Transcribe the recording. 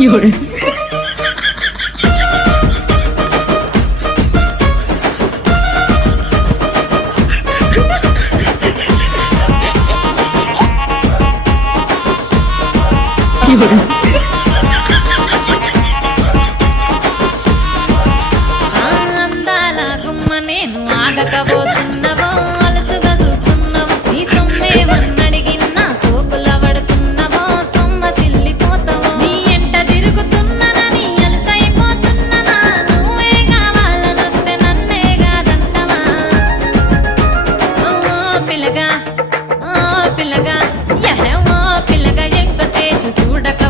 有人，有人。 ఆగకపోతున్నవో అలసుగా చూస్తున్నవో నీ సొమ్మేమన్నడిగిన్నా సోకుల పడుతున్నవో సొమ్మ సిల్లిపోతావో నీ ఎంట తిరుగుతున్ననని అలసైపోతున్ననా నువ్వే కావాలనొస్తే నన్నే కాదంటవా పిల్లగా పిల్లగా యహ ఓ పిల్లగా ఎంకటేచు చూడక